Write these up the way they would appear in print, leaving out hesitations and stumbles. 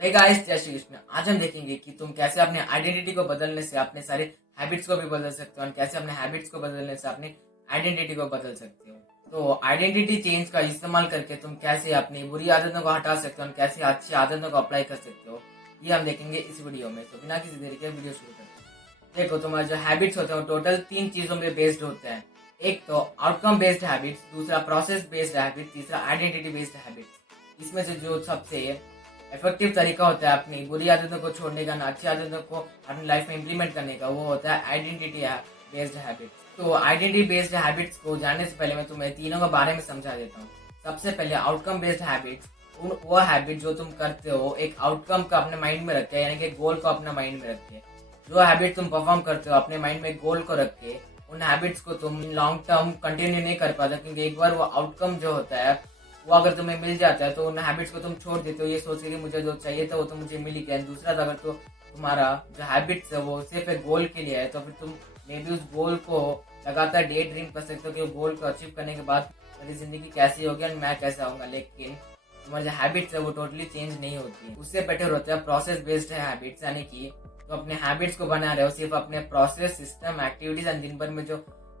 Hey guys, जय श्री कृष्ण। आज हम देखेंगे कि तुम कैसे अपने आइडेंटिटी को बदलने से अपने सारे हैबिट्स को भी बदल सकते हो और कैसे अपने हैबिट्स को बदलने से अपने आइडेंटिटी को बदल सकते हो। तो आइडेंटिटी चेंज का इस्तेमाल करके तुम कैसे अपनी बुरी आदतों को हटा सकते हो और कैसे अच्छी आदतों को अप्लाई कर सकते हो, ये हम देखेंगे इस वीडियो में। तो बिना किसी देरी के वीडियो शुरू करते हैं। देखो, तुम्हारे जो हैबिट्स होते हैं वो टोटल 3 चीजों में बेस्ड होते हैं। एक तो आउटकम बेस्ड हैबिट्स, दूसरा प्रोसेस बेस्ड हैबिट, तीसरा आइडेंटिटी बेस्ड हैबिट्स। इसमें से जो सबसे इफेक्टिव तरीका होता है अपनी बुरी आदतों को छोड़ने का, अच्छी आदतों को अपनी लाइफ में इम्प्लीमेंट करने का, वो होता है आइडेंटिटी बेस्ड हैबिट्स। तो आइडेंटिटी बेस्ड हैबिट्स को जानने से पहले मैं तुम्हें तीनों के बारे में समझा देता हूँ। सबसे पहले आउटकम बेस्ड हैबिट्स, वो हैबिट जो तुम करते हो एक आउटकम को अपने माइंड में रख के, यानी कि गोल को अपने माइंड में रख के। जो हैबिट तुम परफॉर्म करते हो अपने माइंड में गोल को रख के, उन हैबिट्स को तुम लॉन्ग टर्म कंटिन्यू नहीं कर पाते, क्योंकि एक बार वो आउटकम जो होता है वो अगर तुम्हें मिल जाता है तो उन हैबिट्स को तुम छोड़ देते हो ये सोच के कि मुझे जो चाहिए था वो तो मुझे मिल ही गया। दूसरा, अगर तो तुम्हारा जो हैबिट्स है वो सिर्फ एक गोल के लिए है, तो फिर तुम मे बी उस गोल को लगातार डे ड्रीम कर सकते हो कि वो गोल को अचीव करने के बाद मेरी जिंदगी कैसी होगी और मैं कैसा होगा, लेकिन तुम्हारी जो हैबिट्स है वो टोटली चेंज नहीं होती। उससे बेटर होता है प्रोसेस बेस्ड हैबिट्स, यानी कि तो अपने हैबिट्स को बना रहे हो सिर्फ अपने प्रोसेस, सिस्टम, एक्टिविटीज एंड दिन भर में जो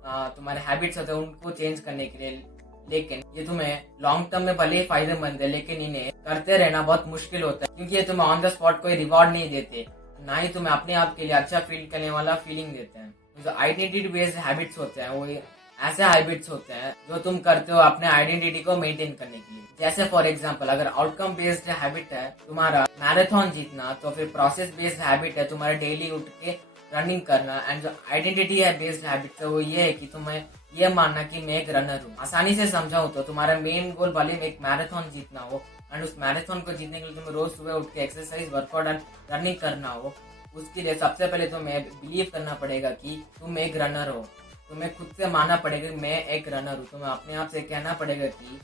तुम्हारे हैबिट्स होते हैं उनको चेंज करने के लिए। लेकिन ये तुम्हें लॉन्ग टर्म में भले ही फायदेमंद है, लेकिन इन्हें करते रहना बहुत मुश्किल होता है, क्योंकि ये तुम्हें ऑन द स्पॉट कोई रिवॉर्ड नहीं देते, ना ही तुम्हें अपने आप के लिए अच्छा फील करने वाला फीलिंग देते हैं। जो आइडेंटिटी बेस्ड हैबिट्स होते हैं वो ऐसे हैबिट्स होते हैं जो तुम करते हो अपने आइडेंटिटी को मेंटेन करने के लिए। जैसे फॉर एग्जांपल, अगर आउटकम बेस्ड हैबिट है तुम्हारा मैराथन जीतना, तो फिर प्रोसेस बेस्ड हैबिट है तुम्हारा डेली उठ के रनिंग करना। एंड जो आइडेंटिटी है बेस्ड हैबिट है वो ये है कि तुम्हें ये मानना कि मैं एक रनर हूँ। आसानी से समझाऊं तो तुम्हारा मेन गोल भले में एक मैराथन जीतना हो, एंड उस मैराथन को जीतने के लिए तुम्हें रोज सुबह उठ के एक्सरसाइज, वर्कआउट एंड रनिंग करना हो। उसके लिए सबसे पहले तुम्हें बिलीव करना पड़ेगा कि तुम एक रनर हो। तुम्हें खुद से मानना पड़ेगा कि मैं एक रनर हूँ। तुम्हें अपने आप से कहना पड़ेगा कि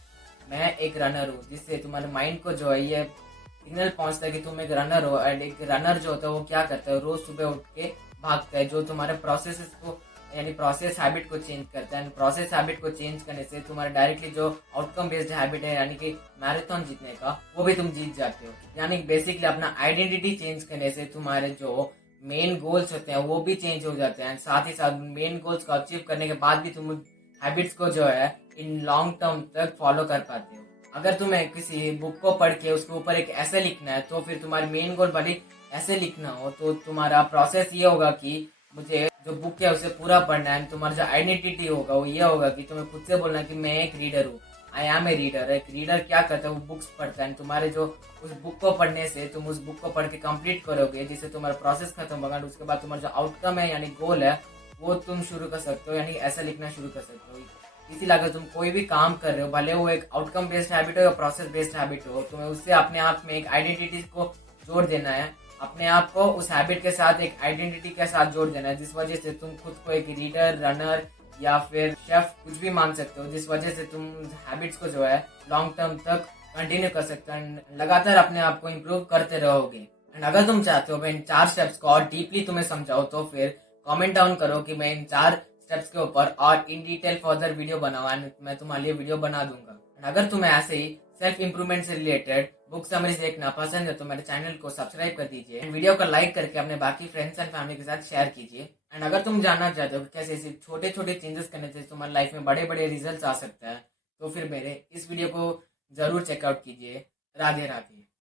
मैं एक रनर हूँ, जिससे तुम्हारे माइंड को जो है ये सिग्नल पहुंचता है कि तुम एक रनर हो। एंड एक रनर जो होता है वो क्या करता है, रोज सुबह उठ के भागता है, जो तुम्हारे प्रोसेस को यानी प्रोसेस हैबिट को चेंज करता है। प्रोसेस हैबिट को चेंज करने से तुम्हारे डायरेक्टली जो आउटकम बेस्ड हैबिट है, यानी कि मैराथन जीतने का, वो भी तुम जीत जाते हो। यानी बेसिकली अपना आइडेंटिटी चेंज करने से तुम्हारे जो मेन गोल्स होते हैं वो भी चेंज हो जाते हैं। साथ ही साथ मेन गोल्स को अचीव करने के बाद भी तुम हैबिट्स को जो है इन लॉन्ग टर्म तक फॉलो कर पाते हो। अगर तुम्हें किसी बुक को पढ़ के उसके ऊपर एक ऐसे लिखना है, तो फिर तुम्हारी मेन गोल भले ऐसे लिखना हो, तो तुम्हारा प्रोसेस ये होगा कि मुझे जो बुक है उसे पूरा पढ़ना है। तुम्हारा जो आइडेंटिटी होगा वो ये होगा कि तुम्हें खुद से बोलना है कि मैं एक रीडर हूँ, आई एम ए रीडर। एक रीडर क्या करता है, वो बुक्स पढ़ता है। तुम्हारे जो उस बुक को पढ़ने से तुम उस बुक को पढ़ के कंप्लीट करोगे, जिससे तुम्हारा प्रोसेस खत्म होगा। उसके बाद तुम्हारा जो आउटकम है यानी गोल है वो तुम शुरू कर सकते हो, यानी ऐसा लिखना शुरू कर सकते हो। इसीलिए अगर तुम कोई भी काम कर रहे हो, भले वो एक आउटकम बेस्ड हैबिट हो या प्रोसेस बेस्ड हैबिट हो, तुम्हें उससे अपने आप में एक आइडेंटिटी को जोड़ देना है। अपने आप को उस हैबिट के साथ एक आइडेंटिटी के साथ जोड़ देना है, जिस वजह से तुम खुद को एक रीडर, रनर या फिर शेफ कुछ भी मान सकते हो, जिस वजह से तुम हैबिट्स को जो है लॉन्ग टर्म तक कंटिन्यू कर सकते हो एंड लगातार अपने आप को इम्प्रूव करते रहोगे। एंड अगर तुम चाहते हो मैं इन 4 स्टेप्स को और डीपली तुम्हें समझाऊं, तो फिर कमेंट डाउन करो कि मैं इन 4 स्टेप्स के ऊपर और इन डिटेल फर्दर वीडियो बनाऊं, एंड मैं तुम्हारे लिए वीडियो बना दूंगा। एंड अगर तुम्हें ऐसे ही सेल्फ इंप्रूवमेंट से रिलेटेड बुक समरीज देखना पसंद है तो मेरे चैनल को सब्सक्राइब कर दीजिए एंड वीडियो को लाइक करके अपने बाकी फ्रेंड्स एंड फैमिली के साथ शेयर कीजिए। एंड अगर तुम जानना चाहते हो कि कैसे सिर्फ छोटे छोटे चेंजेस करने से तुम्हारी लाइफ में बड़े बड़े रिजल्ट आ सकता है, तो फिर मेरे इस वीडियो को जरूर चेकआउट कीजिए। राधे राधे।